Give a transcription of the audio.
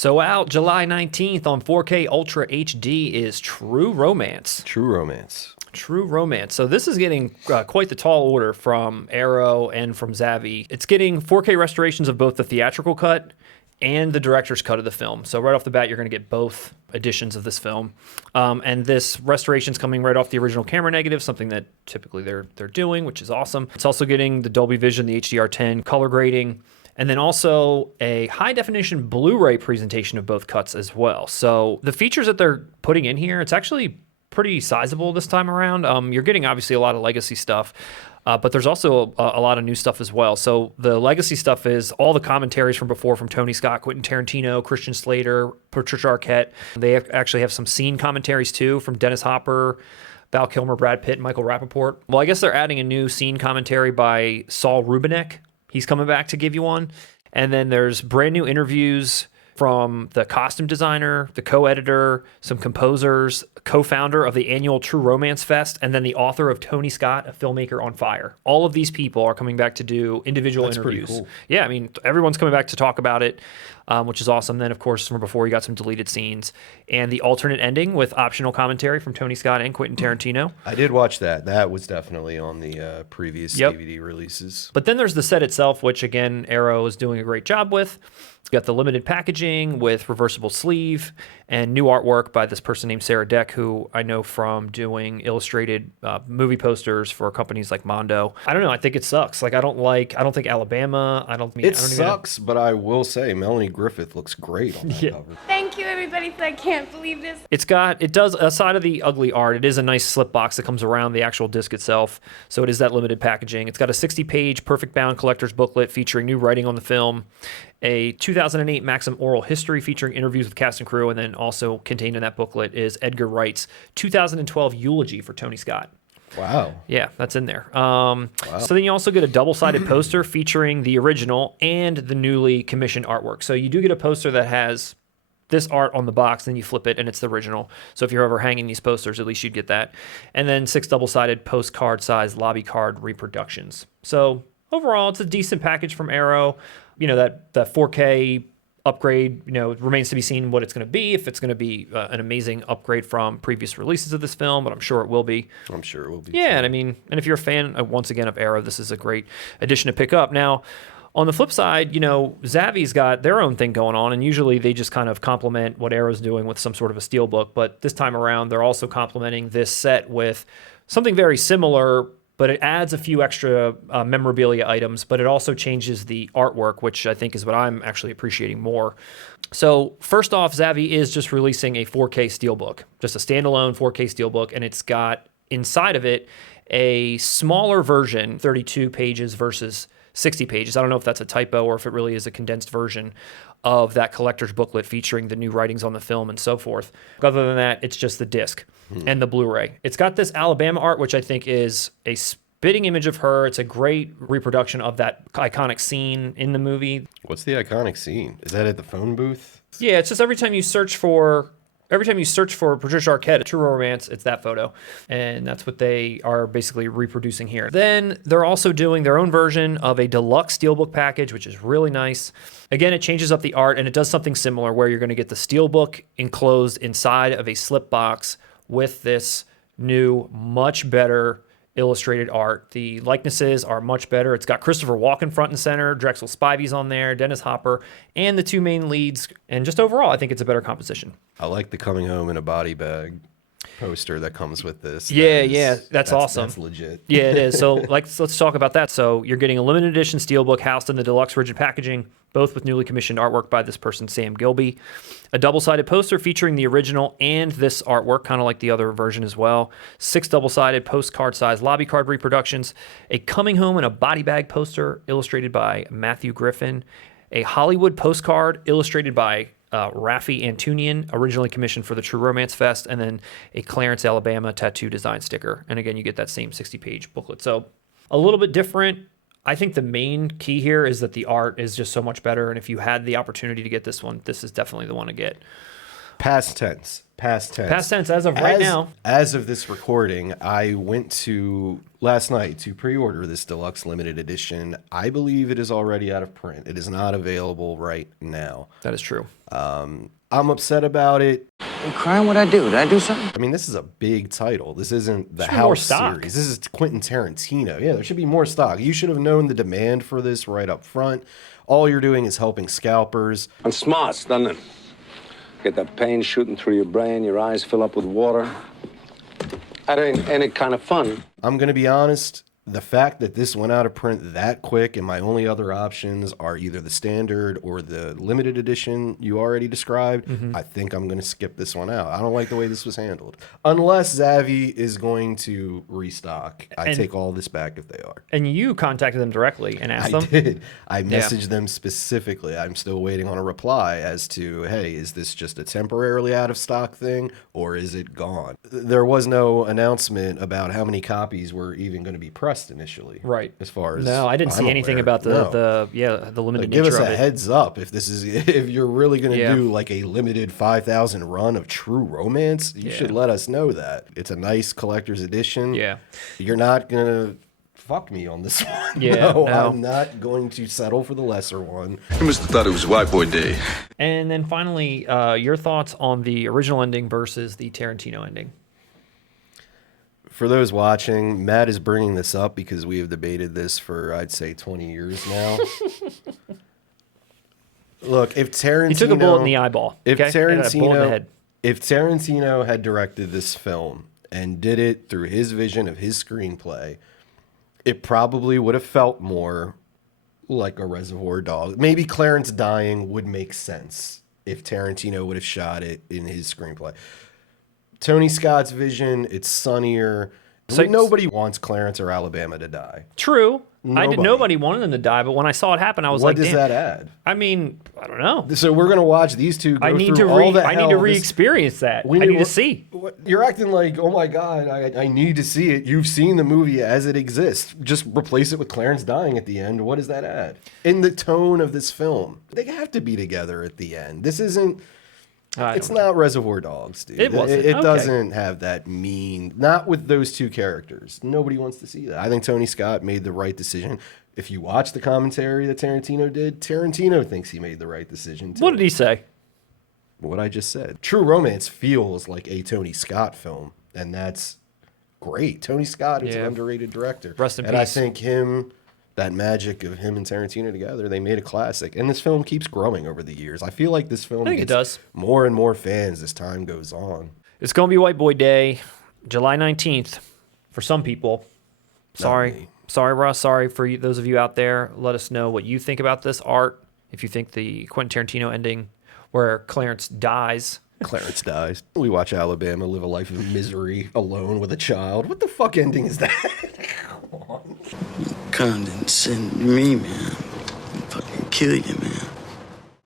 So out July 19th on 4K Ultra HD is True Romance. True Romance. True Romance. So this is getting quite the tall order from Arrow and from Zavvi. It's getting 4K restorations of both the theatrical cut and the director's cut of the film. So right off the bat, you're going to get both editions of this film. And this restoration's coming right off the original camera negative, something that typically they're doing, which is awesome. It's also getting the Dolby Vision, the HDR10 color grading, and then also a high-definition Blu-ray presentation of both cuts as well. So the features that they're putting in here, it's actually pretty sizable this time around. You're getting, obviously, a lot of legacy stuff, but there's also a lot of new stuff as well. So the legacy stuff is all the commentaries from before from Tony Scott, Quentin Tarantino, Christian Slater, Patricia Arquette. They actually have some scene commentaries, too, from Dennis Hopper, Val Kilmer, Brad Pitt, and Michael Rappaport. Well, I guess they're adding a new scene commentary by Saul Rubinek. He's coming back to give you one. And then there's brand new interviews from the costume designer, the co-editor, some composers, co-founder of the annual True Romance Fest, and then the author of Tony Scott, a Filmmaker on Fire. All of these people are coming back to do individual interviews. Pretty cool. Yeah, I mean, everyone's coming back to talk about it, which is awesome. Then, of course, from before, you got some deleted scenes and the alternate ending with optional commentary from Tony Scott and Quentin Tarantino. I did watch that. That was definitely on the previous DVD releases. But then there's the set itself, which, again, Arrow is doing a great job with. You got the limited packaging with reversible sleeve and new artwork by this person named Sarah Deck, who I know from doing illustrated movie posters for companies like Mondo. I don't know. I think it sucks. Like, I don't think Alabama. It sucks, but I will say Melanie Griffith looks great on that cover. Thank you, everybody. I can't believe this. It does, aside of the ugly art, it is a nice slip box that comes around the actual disc itself. So it is that limited packaging. It's got a 60-page perfect bound collector's booklet featuring new writing on the film, a 2008 Maxim oral history featuring interviews with cast and crew, and then also contained in that booklet is Edgar Wright's 2012 eulogy for Tony Scott. Wow. Yeah, that's in there. So then you also get a double-sided poster featuring the original and the newly commissioned artwork. So you do get a poster that has this art on the box, then you flip it and it's the original. So if you're ever hanging these posters, at least you'd get that. And then 6 double-sided postcard-sized lobby card reproductions. So overall, it's a decent package from Arrow. You know, that 4K upgrade, remains to be seen what it's going to be, if it's going to be an amazing upgrade from previous releases of this film, but I'm sure it will be. I'm sure it will be. Yeah, and if you're a fan, once again, of Arrow, this is a great addition to pick up. Now, on the flip side, Zavvi's got their own thing going on, and usually they just kind of complement what Arrow's doing with some sort of a steelbook, but this time around, they're also complementing this set with something very similar, but it adds a few extra memorabilia items, but it also changes the artwork, which I think is what I'm actually appreciating more. So first off, Zavvi is just releasing a 4K steelbook, just a standalone 4K steelbook, and it's got inside of it a smaller version, 32 pages versus 60 pages. I don't know if that's a typo or if it really is a condensed version of that collector's booklet featuring the new writings on the film and so forth. Other than that, it's just the disc and the Blu-ray. It's got this Alabama art, which I think is a spitting image of her. It's a great reproduction of that iconic scene in the movie. What's the iconic scene? Is that at the phone booth? Yeah, it's just every time you search for Patricia Arquette, True Romance, it's that photo. And that's what they are basically reproducing here. Then they're also doing their own version of a deluxe steelbook package, which is really nice. Again, it changes up the art, and it does something similar where you're going to get the steelbook enclosed inside of a slip box with this new, much better illustrated art. The likenesses are much better. It's got Christopher Walken front and center, Drexel Spivey's on there, Dennis Hopper, and the two main leads. And just overall, I think it's a better composition. I like the coming home in a body bag poster that comes with this. Yeah, that's awesome. That's legit. Yeah, it is. So let's talk about that. So you're getting a limited edition steelbook housed in the deluxe rigid packaging, both with newly commissioned artwork by this person, Sam Gilby. A double-sided poster featuring the original and this artwork, kind of like the other version as well. 6 double-sided postcard-sized lobby card reproductions. A coming home in a body bag poster illustrated by Matthew Griffin. A Hollywood postcard illustrated by Raffi Antunian, originally commissioned for the True Romance Fest, and then a Clarence, Alabama tattoo design sticker. And again, you get that same 60-page booklet. So a little bit different. I think the main key here is that the art is just so much better, and if you had the opportunity to get this one, this is definitely the one to get. Past tense. Past tense. Past tense as of right now. As of this recording, I went to last night to pre-order this deluxe limited edition. I believe it is already out of print. It is not available right now. That is true. I'm upset about it. You crying? What'd I do? Did I do something? I mean, this is a big title. This isn't the Should be more House stock. series. This is Quentin Tarantino. Yeah, there should be more stock. You should have known the demand for this right up front. All you're doing is helping scalpers. And smarts, doesn't it? Get that pain shooting through your brain, your eyes fill up with water. That ain't any kind of fun. I'm going to be honest. The fact that this went out of print that quick and my only other options are either the standard or the limited edition you already described, I think I'm going to skip this one out. I don't like the way this was handled. Unless Zavvi is going to restock. I take all this back if they are. And you contacted them directly and asked them? I did. I messaged them specifically. I'm still waiting on a reply as to, hey, is this just a temporarily out of stock thing or is it gone? There was no announcement about how many copies were even going to be pressed initially, Right. As far as No, I didn't see I'm anything aware. about the No. limited Give nature us of a it. heads up if you're really going to Yeah. do like a limited 5,000 run of True Romance. You should let us know that. It's a nice collector's edition. Yeah. You're not gonna fuck me on this one. Yeah, no, no. I'm not going to settle for the lesser one. You must have thought it was White Boy Day. And then finally, your thoughts on the original ending versus the Tarantino ending. For those watching, Matt is bringing this up because we have debated this for, I'd say, 20 years now. Look, if Tarantino... He took a bullet in the eyeball. If okay? And a bullet in the Tarantino, head. if Tarantino had directed this film and did it through his vision of his screenplay, it probably would have felt more like a Reservoir Dogs. Maybe Clarence dying would make sense if Tarantino would have shot it in his screenplay. Tony Scott's vision, it's sunnier. So- Nobody wants Clarence or Alabama to die. True. Nobody. Nobody wanted them to die, but when I saw it happen, I was What like, does damn. that add? I mean, I don't know. So we're gonna watch these two go I need through to all the I need to hell this- re-experience that. I need to see. You're acting like, oh my God, I need to see it. You've seen the movie as it exists. Just replace it with Clarence dying at the end. What does that add? In the tone of this film, they have to be together at the end. This isn't. It's not Reservoir Dogs, dude. It wasn't. It Okay. doesn't have that mean. Not with those two characters. Nobody wants to see that. I think Tony Scott made the right decision. If you watch the commentary that Tarantino did, Tarantino thinks he made the right decision too. What did he say? What I just said. True Romance feels like a Tony Scott film, and that's great. Tony Scott is an Yeah. underrated director. Rest in and I peace. think that magic of him and Tarantino together, they made a classic. And this film keeps growing over the years. I feel like this film I think it gets does. more and more fans as time goes on. It's going to be White Boy Day, July 19th, for some people. Sorry. me. Sorry, Russ. Sorry for you, those of you out there. Let us know what you think about this art. If you think the Quentin Tarantino ending where Clarence dies. Clarence dies. We watch Alabama live a life of misery alone with a child. What the fuck ending is that? Condescend me, man. Fucking kill you, man.